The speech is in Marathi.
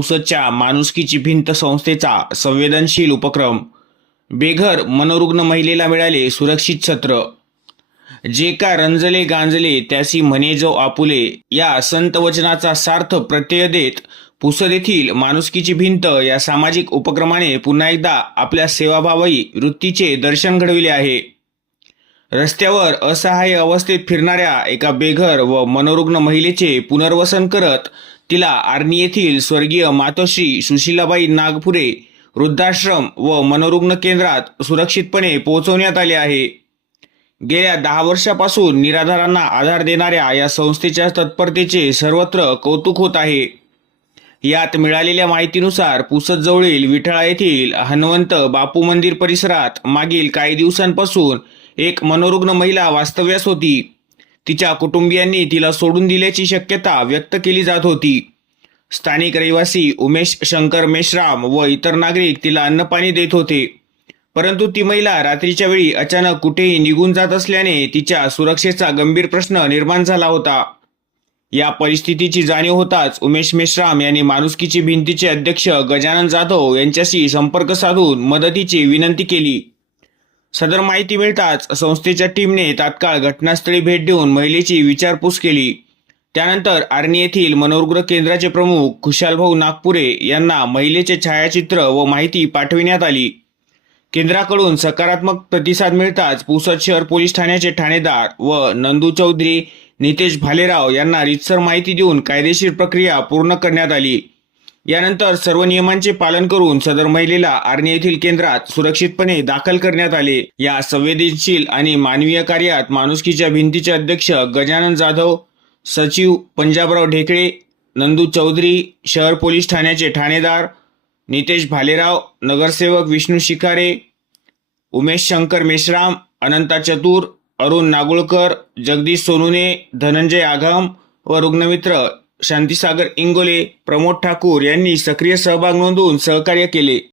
पुसदच्या माणुसकीची भिंत संस्थेचा संवेदनशील उपक्रम. बेघर मनोरुग्ण महिलेला मिळाले सुरक्षित छत्र. जे का रंजले गांजले त्यासी म्हणे जो आपुले, या संत वचनाचा सार्थ प्रत्यय देत पुसद येथील माणुसकीची भिंत या सामाजिक उपक्रमाने पुन्हा एकदा आपल्या सेवाभावी वृत्तीचे दर्शन घडविले आहे. रस्त्यावर असहाय्य अवस्थेत फिरणाऱ्या एका बेघर व मनोरुग्ण महिलेचे पुनर्वसन करत तिला आर्णी येथील स्वर्गीय मातोश्री सुशीलाबाई नागपुरे वृद्धाश्रम व मनोरुग्ण केंद्रात सुरक्षितपणे पोहोचवण्यात आले आहे. गेल्या 10 वर्षापासून निराधारांना आधार देणाऱ्या या संस्थेच्या तत्परतेचे सर्वत्र कौतुक होत आहे. यात मिळालेल्या माहितीनुसार पुसदजवळील विठळा येथील हनुमंत बापू मंदिर परिसरात मागील काही दिवसांपासून एक मनोरुग्ण महिला वास्तव्यास होती. तिच्या कुटुंबियांनी तिला सोडून दिल्याची शक्यता व्यक्त केली जात होती. स्थानिक रहिवासी उमेश शंकर मेश्राम व इतर नागरिक तिला अन्नपाणी देत होते. परंतु ती महिला रात्रीच्या वेळी अचानक कुठेही निघून जात असल्याने तिच्या सुरक्षेचा गंभीर प्रश्न निर्माण झाला होता. या परिस्थितीची जाणीव होताच उमेश मेश्राम यांनी माणुसकीची भिंतीचे अध्यक्ष गजानन जाधव यांच्याशी संपर्क साधून मदतीची विनंती केली. सदर माहिती मिळताच संस्थेच्या टीमने तात्काळ घटनास्थळी भेट देऊन महिलेची विचारपूस केली. त्यानंतर आर्णी येथील मनोरुग्ण केंद्राचे प्रमुख खुशालभाऊ नागपुरे यांना महिलेचे छायाचित्र व माहिती पाठविण्यात आली. केंद्राकडून सकारात्मक प्रतिसाद मिळताच पुसद शहर पोलीस ठाण्याचे ठाणेदार व नंदू चौधरी नितेश भालेराव यांना रीतसर माहिती देऊन कायदेशीर प्रक्रिया पूर्ण करण्यात आली. यानंतर सर्व नियमांचे पालन करून सदर महिलेला आर्णी येथील केंद्रात सुरक्षितपणे दाखल करण्यात आले. या संवेदनशील आणि मानवीय कार्यात माणुसकीच्या भिंतीचे अध्यक्ष गजानन जाधव, सचिव पंजाबराव ढेकळे, नंदू चौधरी, शहर पोलीस ठाण्याचे ठाणेदार नितेश भालेराव, नगरसेवक विष्णू शिखारे, उमेश शंकर मेश्राम, अनंता चतुर, अरुण नागुळकर, जगदीश सोनुने, धनंजय आघम व रुग्णमित्र शांतीसागर इंगोले, प्रमोद ठाकूर यांनी सक्रिय सहभाग नोंदवून सहकार्य केले.